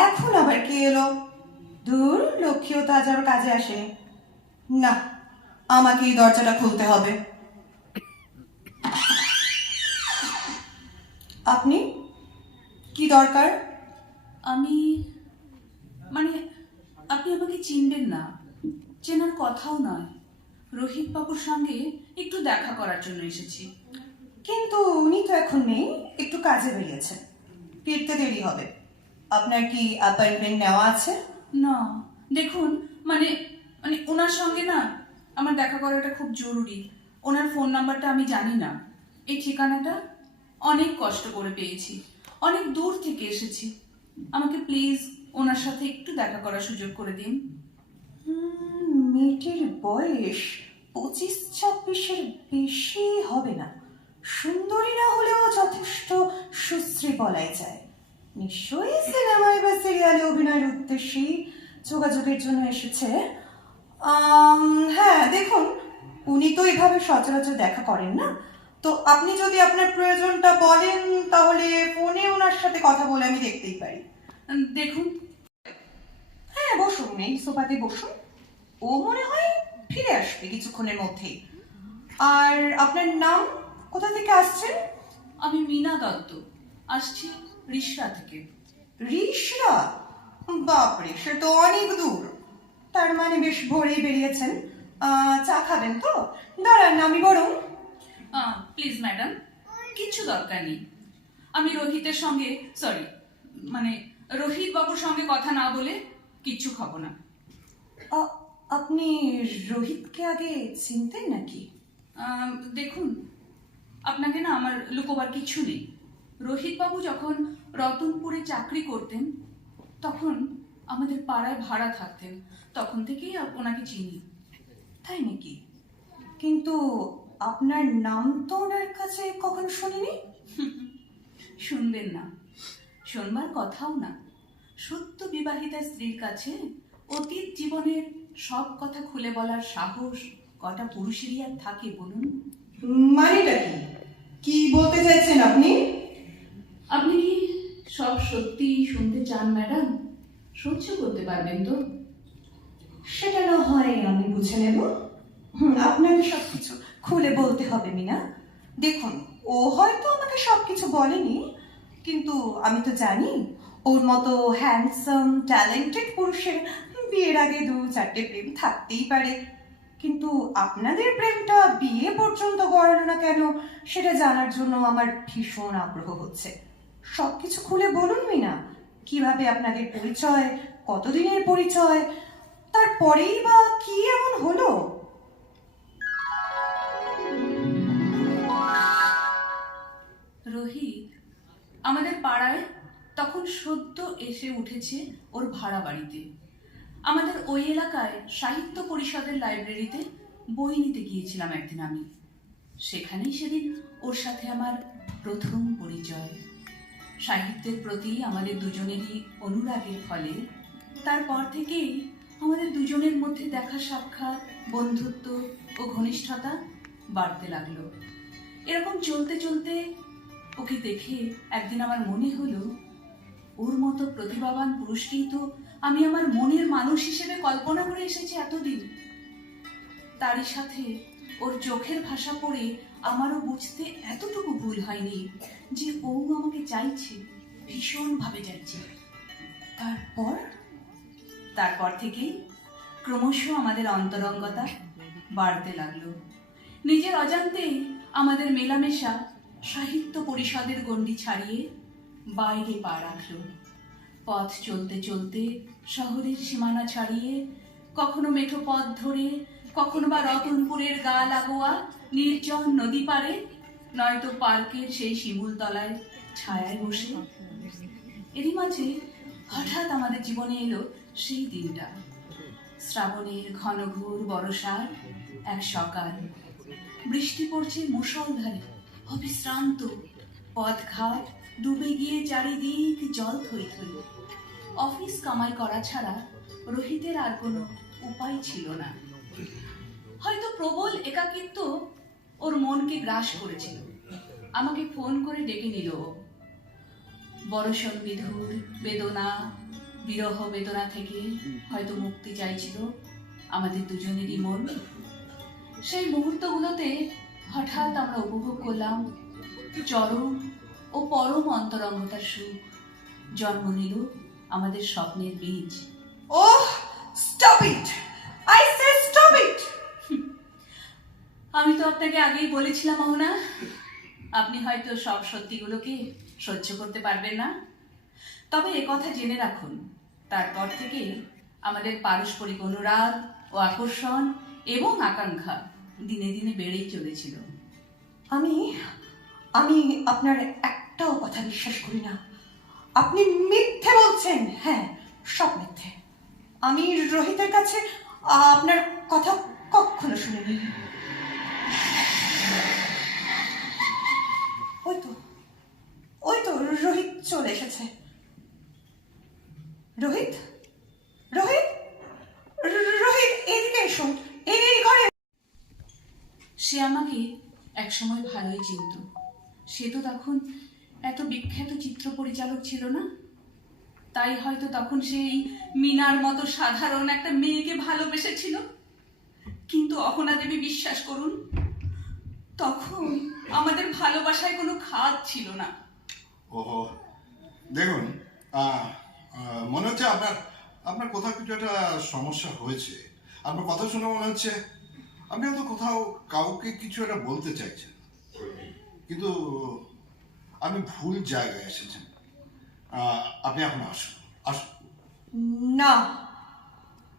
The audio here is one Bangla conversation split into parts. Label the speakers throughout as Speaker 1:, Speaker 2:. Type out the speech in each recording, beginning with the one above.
Speaker 1: এখন আবার কে এলো? দূর লক্ষ্মীও তো আজ আর কাজে আসেনি না আমাকে এই দরজাটা খুলতে হবে। আপনি? কি দরকার?
Speaker 2: আমি মানে আপনি আমাকে চিনবেন না। চেনার কথাও নয়। রোহিত বাবুর সঙ্গে একটু দেখা করার জন্য এসেছি।
Speaker 1: কিন্তু উনি তো এখন নেই একটু কাজে বেরিয়েছেন। ফিরতে দেরি হবে। আপনার কি অ্যাপয়েন্টমেন্ট নেওয়া আছে?
Speaker 2: না। দেখুন মানে মানে ওনার সঙ্গে না আমার দেখা করাটা খুব জরুরি। ওনার ফোন নাম্বারটা আমি জানি না। এই ঠিকানাটা অনেক কষ্ট করে পেয়েছি। অনেক দূর থেকে এসেছি। আমাকে প্লিজ ওনার সাথে একটু দেখা করার সুযোগ করে দিন।
Speaker 1: মেয়েটির বয়স পঁচিশ ছাব্বিশের বেশি হবে না। সুন্দরী না হলেও যথেষ্ট সুশ্রী বলাই যায়। নিশ্চয়ই সিনেমায় বা সিরিয়ালে অভিনয়ের উদ্দেশ্যে যোগাযোগের জন্য এসেছে। হ্যাঁ দেখুন উনি তো এভাবে সচরাচর দেখা করেন না। তো আপনি যদি আপনার প্রয়োজনটা বলেন তাহলে ফোনে ওনার সাথে কথা বলে আমি দেখতেই পারি।
Speaker 2: দেখুন।
Speaker 1: হ্যাঁ বসুন এই সোফাতে বসুন। ও মনে হয় ফিরে আসবে কিছুক্ষণের মধ্যেই। আর আপনার নাম কোথা থেকে আসছেন?
Speaker 2: আমি মিনা দত্ত। আসছি রিসরা থেকে।
Speaker 1: রিসরা বাপরে সে তো অনেক দূর। তার মানে বেশ ভোরেই বেরিয়েছেন। চা খাবেন তো? দাঁড়ান আমি বরং
Speaker 2: প্লিজ ম্যাডাম কিছু দরকার নেই। আমি রোহিতের সঙ্গে সরি মানে রোহিত বাবুর সঙ্গে কথা না বলে কিচ্ছু খাব না।
Speaker 1: আপনি রোহিতকে আগে চিনতেন নাকি?
Speaker 2: দেখুন আপনাকে না আমার লুকোবার কিছু নেই। রোহিত বাবু যখন রতনপুরে চাকরি করতেন তখন আমাদের পাড়ায় ভাড়া থাকতেন। তখন থেকেই ওনাকে চিনি।
Speaker 1: তাই নাকি? কিন্তু আপনার নাম তো ওনার কাছে কখনো শুনিনি?
Speaker 2: শুনবেন না। শোনবার কথাও না। সত্য বিবাহিতা স্ত্রীর কাছে অতীত জীবনের সব কথা খুলে বলার সাহস কটা পুরুষেরই আর থাকে বলুন।
Speaker 1: মানেটা কি? কি বলতে চাইছেন আপনি?
Speaker 2: আপনি কি সব সত্যি শুনতে চান, ম্যাডাম? সহ্য করতে পারবেন তো?
Speaker 1: সেটা না হয় আমি বুঝে নেব। আপনাকে সবকিছু খুলে বলতে হবে, মিনা। দেখুন, ও হয়তো আমাকে সবকিছু বলেনি, কিন্তু আমি তো জানি ওর মতো হ্যান্ডসাম ট্যালেন্টেড পুরুষের বিয়ের আগে দু চারটে প্রেম থাকতেই পারে। কিন্তু আপনাদের প্রেমটা বিয়ে পর্যন্ত গড়ালো না কেন, সেটা জানার জন্য আমার ভীষণ আগ্রহ হচ্ছে। সবকিছু খুলে বলুন, মিনা। কীভাবে আপনাদের পরিচয়, কতদিনের পরিচয়, তারপরেই বা কি এমন হলো?
Speaker 2: রোহিত, আমাদের পাড়ায় তখন সদ্য এসে উঠেছে ওর ভাড়া বাড়িতে। আমাদের ওই এলাকায় সাহিত্য পরিষদের লাইব্রেরিতে বই নিতে গিয়েছিলাম একদিন আমি। সেখানেই সেদিন ওর সাথে আমার প্রথম পরিচয়। সাহিত্যের প্রতি আমাদের দুজনেরই অনুরাগের ফলে, তারপর থেকেই আমাদের দুজনের মধ্যে দেখা সাক্ষাৎ, বন্ধুত্ব ও ঘনিষ্ঠতা বাড়তে লাগল। এরকম চলতে চলতে ওকে দেখে একদিন আমার মনে হলো, ওর মতো প্রতিভাবান পুরুষকেই তো আমি আমার মনের মানুষ হিসেবে কল্পনা করে এসেছি এতদিন। তারই সাথে ওর চোখের ভাষা পড়ে আমারও বুঝতে এতটুকু ভুল হয়নি যে ও আমাকে চাইছে, ভীষণভাবে চাইছে।
Speaker 1: তারপর?
Speaker 2: তারপর থেকেই ক্রমশ আমাদের অন্তরঙ্গতা বাড়তে লাগল। নিজের অজান্তেই আমাদের মেলামেশা সাহিত্য পরিষদের গণ্ডি ছাড়িয়ে বাইরে পা রাখল। পথ চলতে চলতে শহরের সীমানা ছাড়িয়ে কখনো মেঠো পথ ধরে, কখনো বা রতনপুরের গা লাগোয়া নির্জন নদী পারে নয়তো পার্কের সেই শিমুল তলায় ছায়ায় বসে। এরই মাঝে হঠাৎ আমাদের জীবনে এলো সেই দিনটা। শ্রাবণের ঘনঘোর বর্ষার এক সকাল। বৃষ্টি পড়ছে মুষলধারে, অবিশ্রান্ত। পথঘাট ডুবে গিয়ে চারিদিক জল থই থই। অফিস কামাই করা ছাড়া রোহিতের আর কোনো উপায় ছিল না। হয়তো প্রবল একাকিত্ব ওর মনকে গ্রাস করেছিল। আমাকে ফোন করে ডেকে নিল ও। বড়সন বিধুর বেদনা, বিরহ বেদনা থেকে হয়তো মুক্তি চাইছিল আমাদের দুজনেরই মন। সেই মুহূর্তগুলোতে হঠাৎ আমরা উপভোগ করলাম চরম ও পরম অন্তরঙ্গতার সুখ। জন্ম নিল আমাদের স্বপ্নের বীজ।
Speaker 1: ওহ stop it I say stop it
Speaker 2: আমি তো আপনাকে আগেই বলেছিলাম মোহনা আপনি হয়তো সব সত্যিগুলোকে সহ্য করতে পারবেন না। তবে এ কথা জেনে রাখুন, তারপর থেকে আমাদের পারস্পরিক অনুরাগ ও আকর্ষণ এবং আকাঙ্ক্ষা দিনে দিনে বেড়েই চলেছিল।
Speaker 1: আমি আমি আপনার একটাও কথা বিশ্বাস করি না। আপনি মিথ্যে বলছেন। হ্যাঁ সব মিথ্যে। আমি রোহিতের কাছে আপনার কথা কখনো শুনিনি। ওই তো ওই তো রোহিত চলে এসেছে। রোহিত? রোহিত? রোহিত, এদিকে এসো, এই ঘরে।
Speaker 2: সে আমাকে একসময় ভালোই চিনত। সে তো তখন এত বিখ্যাত চিত্র পরিচালক ছিল না? তাই হয়তো তখন সেই মিনার মতো সাধারণ একটা মেয়েকে ভালোবেসেছিল। কিন্তু অহনা দেবী বিশ্বাস করুন তখন আমাদের ভালোবাসায় কোনো খাদ ছিল না।
Speaker 3: ওহো। দেখুন মনে হচ্ছে আপনার আপনার কোথাও কিছু একটা সমস্যা হয়েছে। আপনার কথা শুনে মনে হচ্ছে আপনি হয়তো কোথাও কাউকে কিছু একটা বলতে চাইছেন। কিন্তু আমি ভুল জায়গায় এসেছেন। আপনি এখন আসুন আসুন।
Speaker 1: না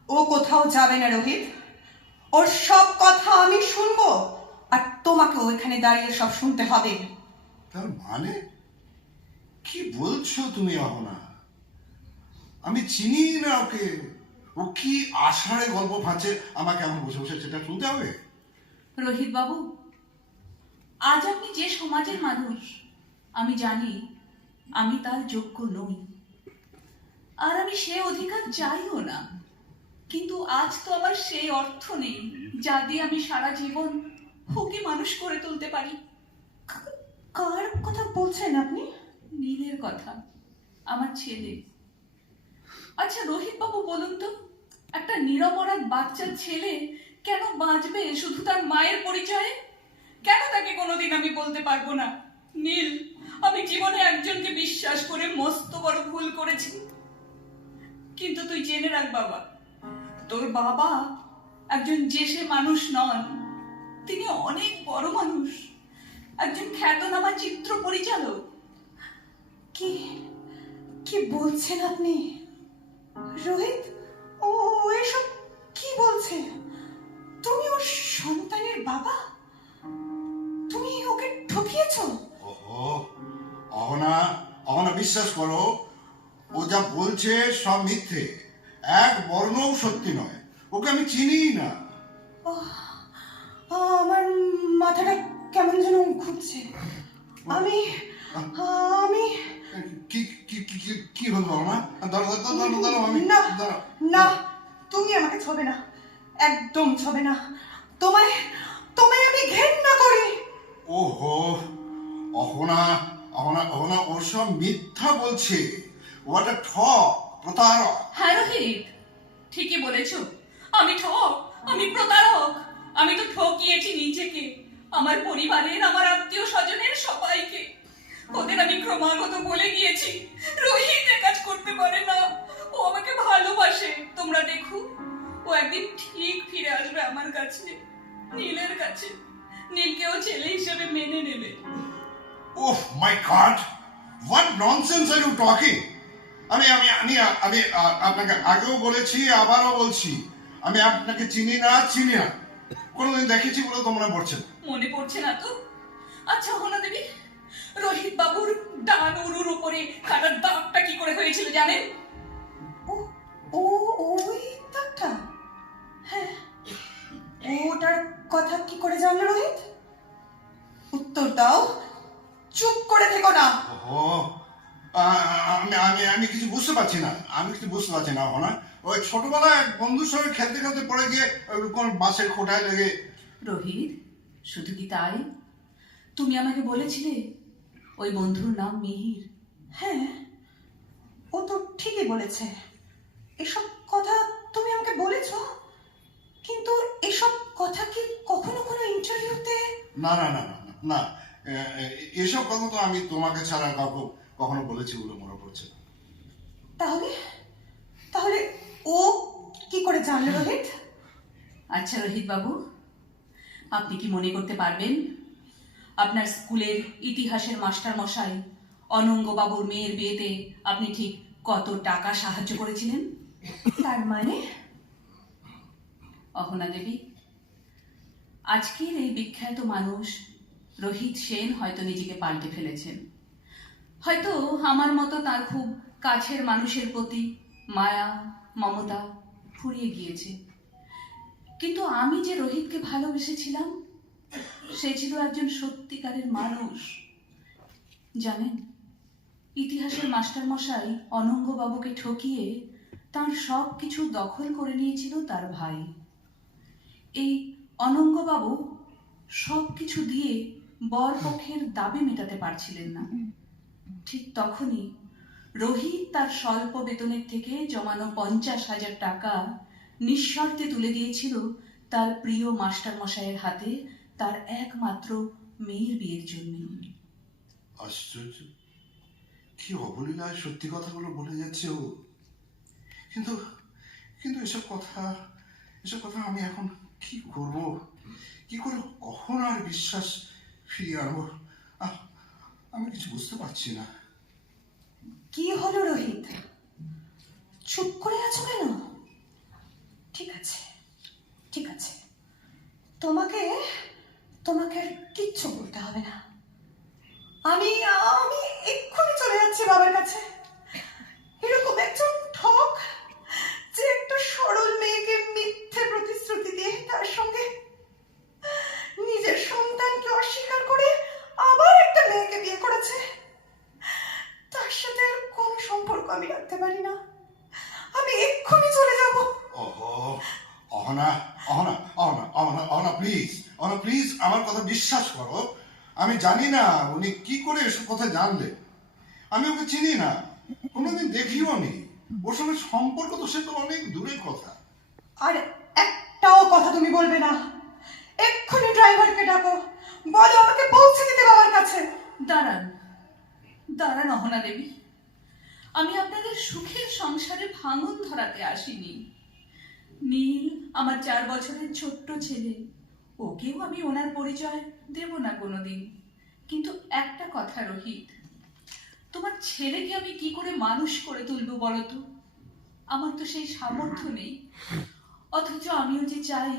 Speaker 1: ও কোথাও যাবে না রোহিত। ওর সব কথা আমি শুনব। তোমাকে ওইখানে দাঁড়িয়ে সব শুনতে হবে।
Speaker 3: তার মানে? কি বলছো তুমি অহনা? আমি চিনি না ওকে। ও কি আষাঢ়ে গল্প ফাঁচে আমাকে এখন বসে বসে সেটা শুনতে হবে?
Speaker 2: রোহিত বাবু আজ আপনি যে সমাজের মানুষ আমি জানি আমি তার যোগ্য নই। আর আমি সে অধিকার চাইও না। কিন্তু আজ তো আমার সেই অর্থ নেই যা দিয়ে আমি সারা জীবন ওকে মানুষ করে তুলতে পারি।
Speaker 1: কার কথা বলছেন আপনি?
Speaker 2: নীলের কথা, আমার ছেলে। আচ্ছা রোহিত বাবু বলুন তো, একটা নিরপরাধ বাচ্চার ছেলে কেন বাঁচবে শুধু তার মায়ের পরিচয়ে? কেন তাকে কোনোদিন আমি বলতে পারব না? নীল, আমি জীবনে একজনকে বিশ্বাস করে মস্ত বড় ভুল করেছি। কিন্তু তুই জেনে রাখ, বাবা, তোর বাবা একজন জেসে মানুষ নন। তিনি অনেক বড় মানুষ। একজন খ্যাতনামা চিত্র পরিচালক।
Speaker 1: কি কি বলছেন আপনি? রোহিত ও এসব কি বলছে? তুমি ওর সন্তানের বাবা? তুমি ওকে ঠকিয়েছ?
Speaker 3: ওহো অহনা অহনা বিশ্বাস করো ও যা বলছে সব মিথ্যে। এক বর্ণও সত্যি নয়। ওকে আমি চিনি না।
Speaker 1: আমার মাথাটা কেমন যেন ঘুরছে। আমি আমি
Speaker 3: কি কি কি কি- কি হলো অহনা দাঁড়াও দাঁড়াও দাঁড়াও আমি
Speaker 1: না না তুমি আমাকে ছবে না। একদম ছবে না। তোমায় তোমায় আমি ঘেন্না করি।
Speaker 3: ওহো অহনা অহনা অহনা ওসব মিথ্যা বলছে। ও একটা ঠক প্রতারক।
Speaker 2: হ্যাঁ রোহিত ঠিকই বলেছ। আমি ঠক আমি প্রতারক। আমি তো ঠকিয়েছি নিজেকে, আমার পরিবারের, আমার আত্মীয় স্বজনের সবাইকে। ওদের আমি ক্রমাগত বলে গিয়েছি, রোহিত কাজ করতে পারে না। ও আমাকে ভালোবাসে। তোমরা দেখো, ও একদিন ঠিক ফিরে আসবে আমার কাছে, নীলের কাছে। নীলকেও ছেলে হিসেবে মেনে নেবে।
Speaker 3: ওহ my god what nonsense are you talking আমি আমি আমি আমি আপনাকে আগেও বলেছি, আবারও বলছি, আমি আপনাকে চিনি না চিনি না। কোনোদিন দেখেছি বলে তোমরা বলছেন
Speaker 2: মনে পড়ছে না তো? আচ্ছা হনা দেবী রোহিত বাবুর ডান উরুর উপরে কাটার দাগটা কি করে হয়েছিল জানেন?
Speaker 1: ও ও ওই দাগটা? হ্যাঁ ওটার কথা কি করে জানলো রোহিত? উত্তর দাও। চুপ করে থেকো না।
Speaker 3: আ- আমি আমি আমি কিছু বুঝতে পারছি না। আমি কিছু বুঝতে পারছি না না ওই ছোটবেলায় বন্ধুর সঙ্গে খেলতে খেলতে পড়ে গিয়ে ওই কোন বাসের খোটায় লেগে
Speaker 2: রোহিত শুধু কি তাই? তুমি আমাকে বলেছিলে? ওই বন্ধুর নাম মিহির।
Speaker 1: হ্যাঁ ও তো ঠিকই বলেছে। এসব কথা তুমি আমাকে বলেছ? কিন্তু এসব কথা কি কখনো কোনো ইন্টারভিউতে
Speaker 3: না না না না এসব কথা তো আমি তোমাকে ছাড়া কাউকে কখনো বলেছি বলে মনে পড়ছে
Speaker 1: তাহলে তাহলে ও কি করে জানলো রোহিত?
Speaker 2: আচ্ছা রোহিত বাবু আপনি কি মনে করতে পারবেন? আপনার স্কুলের ইতিহাসের মাস্টার মশাই অনঙ্গ বাবুর মেয়ের বিয়েতে আপনি ঠিক কত টাকা সাহায্য করেছিলেন?
Speaker 1: তার মানে?
Speaker 2: অহনা দেবী আজকের এই বিখ্যাত মানুষ রোহিত সেন হয়তো নিজেকে পাল্টে ফেলেছেন। হয়তো আমার মতো তার খুব কাছের মানুষের প্রতি মায়া মমতা ফুরিয়ে গিয়েছে। কিন্তু আমি যে রোহিতকে ভালোবেসেছিলাম, সে ছিল একজন সত্যিকারের মানুষ। জানেন, ইতিহাসের মাস্টারমশাই অনঙ্গবাবুকে ঠকিয়ে তার সব কিছু দখল করে নিয়েছিল তার ভাই। এই অনঙ্গবাবু সব কিছু দিয়ে বর পক্ষের দাবি মেটাতে পারছিলেন না। ঠিক তখনই রোহিত তার স্বল্প বেতনের থেকে জমানো পঞ্চাশ হাজার টাকা নিঃশর্তে তুলে দিয়েছিল তার প্রিয় মাস্টার মশাইয়ের হাতে তার একমাত্র মেয়ের বিয়ের জন্য।
Speaker 3: আশ্চর্য। কি অবলীলায় সত্যি কথাগুলো বলে যাচ্ছে ও। কিন্তু কিন্তু এসব কথা এসব কথা আমি এখন কি করব? কি করে, কখন আর বিশ্বাস ফিরিয়ে আনব? আমি কিছু বুঝতে পারছি না।
Speaker 1: কি হলো রোহিত? চুপ করে আছো কেন? ঠিক আছে ঠিক আছে। তোমাকে তোমাকে আর কিচ্ছু বলতে হবে না। আমি আমি এক্ষুনি চলে যাচ্ছি বাবার কাছে। এরকম একজন ঠক যে একটা সরল মেয়েকে মিথ্যে প্রতিশ্রুতি দিয়ে তার সঙ্গে নিজের সন্তানকে অস্বীকার করে আবার একটা মেয়েকে বিয়ে করেছে। তার সাথে আর কোনো সম্পর্ক আমি রাখতে পারি না। আমি এক্ষুনি চলে যাব।
Speaker 3: ওহো অহনা অহনা অহনা অহনা অহনা প্লিজ অহনা প্লিজ আমার কথা বিশ্বাস করো। আমি জানি না উনি কি করে এসব কথা জানলে। আমি ওকে চিনি না কোনোদিন দেখিও নি। ওর সঙ্গে সম্পর্ক তো সে তো অনেক দূরের কথা।
Speaker 1: আর একটাও কথা তুমি বলবে না। এক্ষুনি ড্রাইভারকে ডাকো। বলো আমাকে পৌঁছে দিতে বাবার কাছে।
Speaker 2: দাঁড়ান দাঁড়ান অহনা দেবী। আমি আপনাদের সুখের সংসারে ভাঙন ধরাতে আসিনি। নীল, আমার চার বছরের ছোট্ট ছেলে, ওকেও আমি ওনার পরিচয় দেব না কোনোদিন। কিন্তু একটা কথা রোহিত, তোমার ছেলেকে আমি কি করে মানুষ করে তুলবো বলো তো আমার তো সেই সামর্থ্য নেই। অথচ আমিও যে চাই,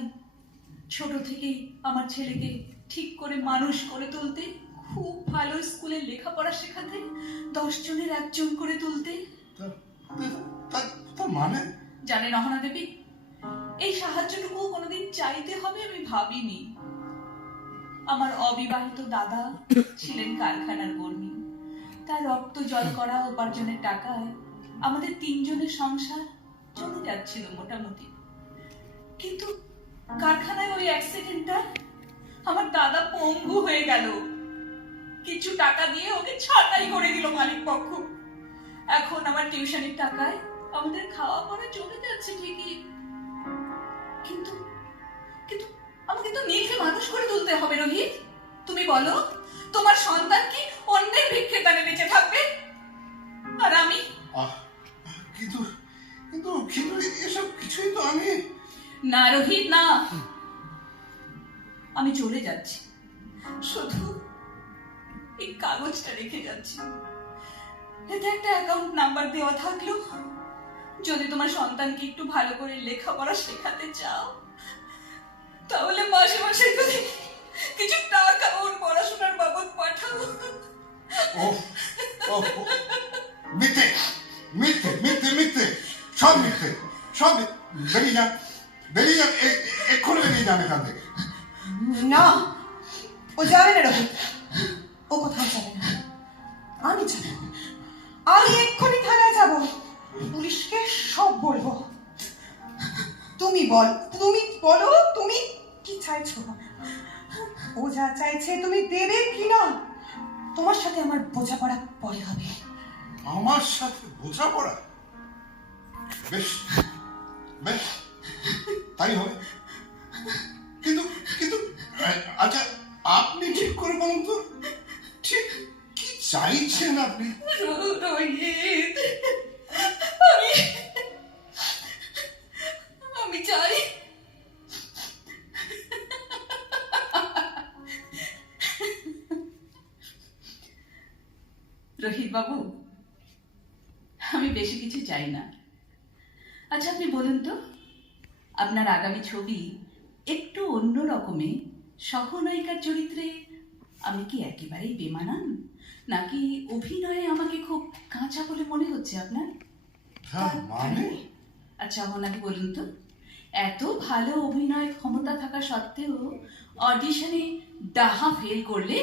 Speaker 2: ছোট থেকেই আমার ছেলেকে ঠিক করে মানুষ করে তুলতে। খুব ভালো স্কুলে লেখাপড়া শেখাতে দশ জনের একজন করে তুলতে।
Speaker 3: মানে?
Speaker 2: জানেন অহনা দেবী এই সাহায্যটুকু কোনোদিন চাইতে হবে আমি ভাবিনি। আমার অবিবাহিত দাদা ছিলেন কারখানার কর্মী। তার রক্ত জল করা উপার্জনের টাকায় আমাদের তিনজনের সংসার চলে যাচ্ছিল মোটামুটি। কিন্তু কারখানায় ওই অ্যাক্সিডেন্টটা আমার দাদা পঙ্গু হয়ে গেল। কিছু টাকা দিয়ে ওকে ছাঁটাই করে দিল মালিক পক্ষ। এখন আমার টিউশনের টাকায় আমাদের খাওয়া পড়া চলে যাচ্ছে ঠিকই। কিন্তু কিন্তু আমাকে তো নীলকে মানুষ করে তুলতে হবে রোহিত। তুমি বলো তোমার সন্তান কি অন্যের ভিক্ষে দানে বেঁচে থাকবে? আর আমি?
Speaker 3: কিন্তু কিন্তু কিন্তু এসব কিছুই তো আমি।
Speaker 2: না রোহিত না। আমি চলে যাচ্ছি। শুধু এই কাগজটা রেখে যাচ্ছি। এতে একটা অ্যাকাউন্ট নাম্বার দেওয়া থাকল। যদি তোমার সন্তানকে একটু ভালো করে লেখাপড়া শেখাতে চাও তাহলে মাসে মাসে যদি কিছু টাকা ওর পড়াশোনার বাবদ পাঠাও।
Speaker 3: মিথ্যে মিথ্যে মিথ্যে মিথ্যে। সব মিথ্যে সব বেরিয়ে যান বেরিয়ে যান এক্ষুনি বেরিয়ে যান এখান থেকে।
Speaker 1: না ও যাবে না রোহিত ও কোথাও যাবে না। আমি যাব আমি এক্ষুনি থানায় যাব। পুলিশকে সব বলব। তুমি বল, তুমি বলো, তুমি কি চাইছো? ও যা চাইছে তুমি দেবে কি তোমার সাথে আমার বোঝাপড়া পরে হবে।
Speaker 3: আমার সাথে বোঝাপড়া? বেশ বেশ, তাই হবে। কিন্তু কিন্তু আচ্ছা আপনি ঠিক করে বলুন তো। কি চাইছেন আপনি?
Speaker 2: রোহিত, আমি আমি চাই। রোহিত বাবু, আমি বেশি কিছু চাই না। আচ্ছা আপনি বলুন তো, আপনার আগামী ছবি একটু অন্য রকমে সহনায়িকার চরিত্রে আমি কি একেবারেই বেমানান? নাকি অভিনয়ে আমাকে খুব কাঁচা বলে মনে হচ্ছে আপনার?
Speaker 3: হ্যাঁ মানে?
Speaker 2: আচ্ছা ওনাকে বলুন তো এত ভালো অভিনয় ক্ষমতা থাকা সত্ত্বেও অডিশনে ডাহা ফেল করলে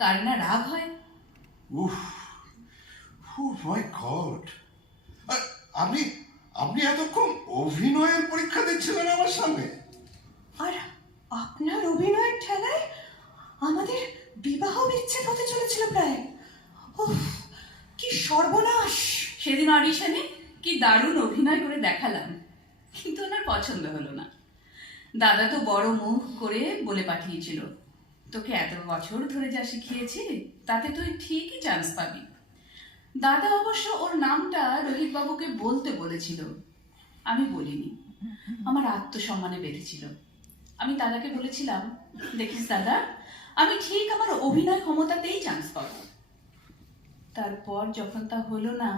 Speaker 2: কার না রাগ হয়?
Speaker 3: উফ উফ মাই গড আপনি আপনি এতক্ষণ অভিনয়ের পরীক্ষা দিচ্ছিলেন আমার সামনে।
Speaker 1: আর আপনার অভিনয়ের ঠেলায় আমাদের বিবাহ বিচ্ছেদ হতে চলেছিল প্রায়। উফ, কি সর্বনাশ।
Speaker 2: সেদিন অডিশনে কি দারুণ অভিনয় করে দেখালাম। কিন্তু ওনার পছন্দ হলো না। দাদা তো বড় মুখ করে বলে পাঠিয়েছিল, তোকে এত বছর ধরে যা শিখিয়েছি, তাতে তুই ঠিকই চান্স পাবি। দাদা অবশ্য ওর নামটা রোহিত বাবুকে বলতে বলেছিল। আমি বলিনি। আমার আত্মসম্মানে বেঁধেছিল। আমি দাদাকে বলেছিলাম, দেখিস দাদা আমি ঠিক আমার অভিনয় ক্ষমতাতেই চান্স পাবো। তারপর যখন তা হলো না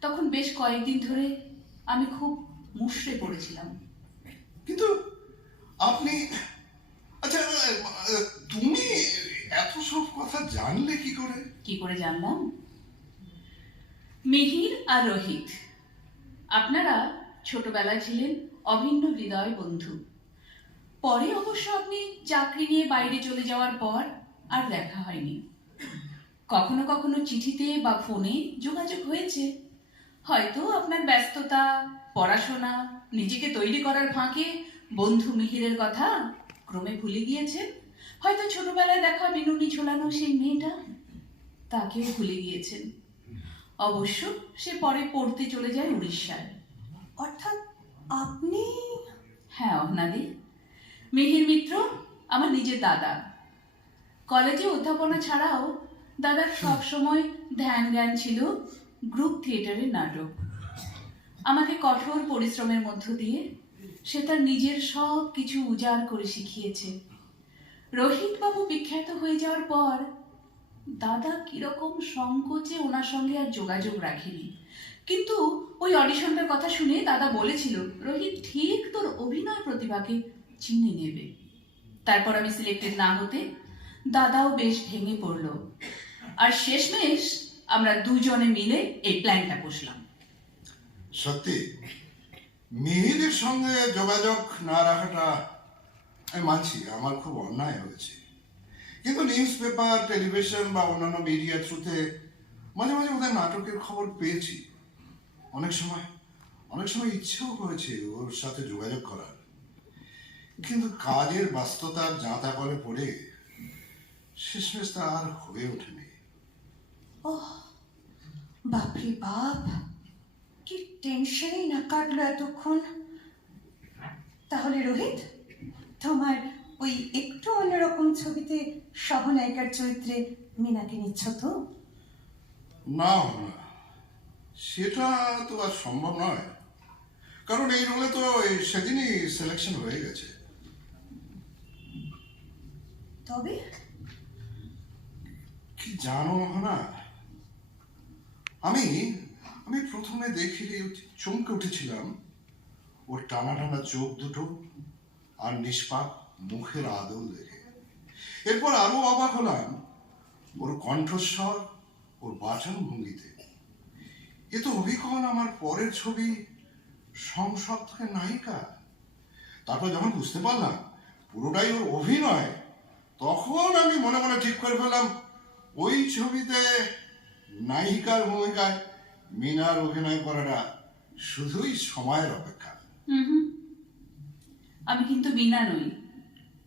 Speaker 2: তখন বেশ কয়েকদিন ধরে আমি খুব মুষড়ে পড়েছিলাম।
Speaker 3: কিন্তু আপনি আচ্ছা তুমি এত সব কথা জানলে কি করে?
Speaker 2: কি করে জানলাম? মিহির আর রোহিত আপনারা ছোটবেলায় ছিলেন অভিন্ন হৃদয় বন্ধু। পরে অবশ্য আপনি চাকরি নিয়ে বাইরে চলে যাওয়ার পর আর দেখা হয়নি। কখনো কখনো চিঠিতে বা ফোনে যোগাযোগ হয়েছে। হয়তো আপনার ব্যস্ততা পড়াশোনা নিজেকে তৈরি করার ফাঁকে বন্ধু মিহিরের কথা ক্রমে ভুলে গিয়েছেন। হয়তো ছোটবেলায় দেখা বিনুনি ঝোলানো সেই মেয়েটা তাকেও ভুলে গিয়েছেন। অবশ্য সে পরে পড়তে চলে যায় উড়িষ্যায়।
Speaker 1: অর্থাৎ আপনি
Speaker 2: হ্যাঁ অহনাদি। মিহির মিত্র, আমার নিজের দাদা। কলেজে অধ্যাপনা ছাড়াও দাদার সব সময় ধ্যান জ্ঞান ছিল গ্রুপ থিয়েটারের নাটক। আমাকে কঠোর পরিশ্রমের মধ্য দিয়ে সে তার নিজের সব কিছু উজাড় করে শিখিয়েছে। রোহিত বাবু বিখ্যাত হয়ে যাওয়ার পর দাদা কীরকম সংকোচে ওনার সঙ্গে আর যোগাযোগ রাখেনি। কিন্তু ওই অডিশনটার কথা শুনে দাদা বলেছিল, রোহিত, ঠিক তোর অভিনয় প্রতিভাকে চিনে নেবে। তারপর আমি সিলেক্টেড না হতে দাদাও বেশ ভেঙে পড়ল। আর শেষমেশ আমরা দুজনে মিলে এই প্ল্যানটা পুষলাম
Speaker 3: সত্যি? মিহিরের সঙ্গে যোগাযোগ না রাখাটা আমি মানছি, আমার খুব অন্যায় হয়েছে। কিন্তু নিউজ পেপার টেলিভিশন বা অন্যান্য মিডিয়া থ্রুতে মাঝে মাঝে ওদের নাটকের খবর পেয়েছি। অনেক সময় অনেক সময় ইচ্ছেও হয়েছে ওর সাথে যোগাযোগ করার। কিন্তু কাজের ব্যস্ততার জাঁতা করে পড়ে শেষমেশ তা আর হয়ে ওঠেনি।
Speaker 1: বাপরে বাপ কি টেনশনই না কাটলো এতক্ষণ। তাহলে রোহিত তোমার ওই একটু অন্যরকম ছবিতে সহনায়িকার চরিত্রে মিনাকে নিচ্ছ তো?
Speaker 3: না না সেটা তো আর সম্ভব নয়। কারণ এই রোলে তো সেদিনই সিলেকশন হয়ে গেছে।
Speaker 1: তবে?
Speaker 3: কি জানো না আমি আমি প্রথমে দেখে চমকে উঠেছিলাম। ওর টানা টানা চোখ দুটো আর নিষ্পাপ মুখের আদল দেখে। এরপর আরও অবাক হলাম, ওর কণ্ঠস্বর, ওর বাচন ভঙ্গিতে। এ তো অভিকন আমার পরের ছবি, সংসদ থেকে নায়িকা। তারপর যখন বুঝতে পারলাম, পুরোটাই ওর অভিনয় তখন আমি মনে মনে ঠিক করে ফেললাম ওই ছবিতে নায়িকার ভূমিকায় মিনার অভিনয় করাটা শুধুই সময়ের অপেক্ষা।
Speaker 2: হুম হুম আমি কিন্তু বিনা নই।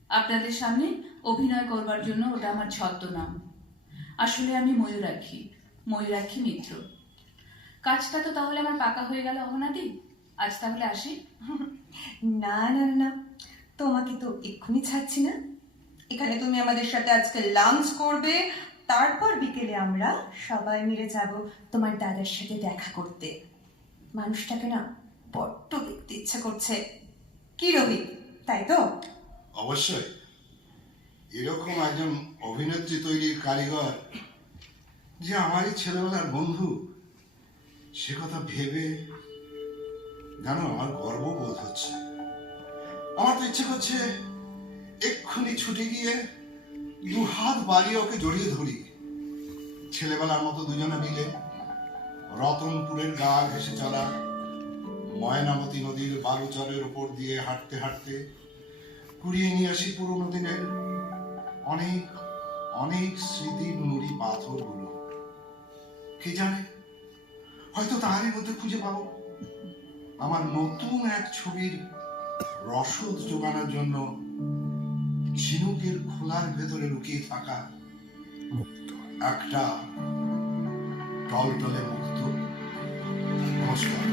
Speaker 2: আপনাদের সামনে অভিনয় করবার জন্য ওটা আমার ছদ্মনাম। আসলে আমি ময়ূরাক্ষী ময়ূরাক্ষী মিত্র। কাজটা তো তাহলে আমার পাকা হয়ে গেল অহনাদি। আজ তাহলে আসি।
Speaker 1: না না না, না। তোমাকে তো এক্ষুনি ছাড়ছি না। এখানে তুমি আমাদের সাথে আজকে লাঞ্চ করবে। তারপর বিকেলে আমরা সবাই মিলে যাব তোমার দাদার সাথে দেখা করতে। মানুষটাকে না বড্ড দেখতে ইচ্ছা করছে। কি রবি, তাই তো?
Speaker 3: অবশ্যই। এরকম একজন অভিনেত্রী তৈরির কারিগর যে আমারই ছেলেবেলার বন্ধু, সে কথা ভেবে জানো আমার গর্ববোধ হচ্ছে। আমার তো ইচ্ছে করছে এক্ষুনি ছুটে গিয়ে দু হাত বাড়িয়ে ওকে জড়িয়ে ধরি। ছেলেবেলার মতো দুজনে মিলে রতনপুরের গা ঘেসে চলা, ময়নামতি নদীর বালুচরের উপর দিয়ে হাঁটতে হাঁটতে কুড়িয়ে নিয়ে আসি পুরোনো দিনের অনেক অনেক স্মৃতির নুড়ি পাথরগুলো। কে জানে, হয়তো তারই মধ্যে খুঁজে পাবো। আমার নতুন এক ছবির রসদ জোগানোর জন্য ঝিনুকের খোলার ভেতরে লুকিয়ে থাকা মুক্ত একটা টলটলে মুক্ত নমস্কার।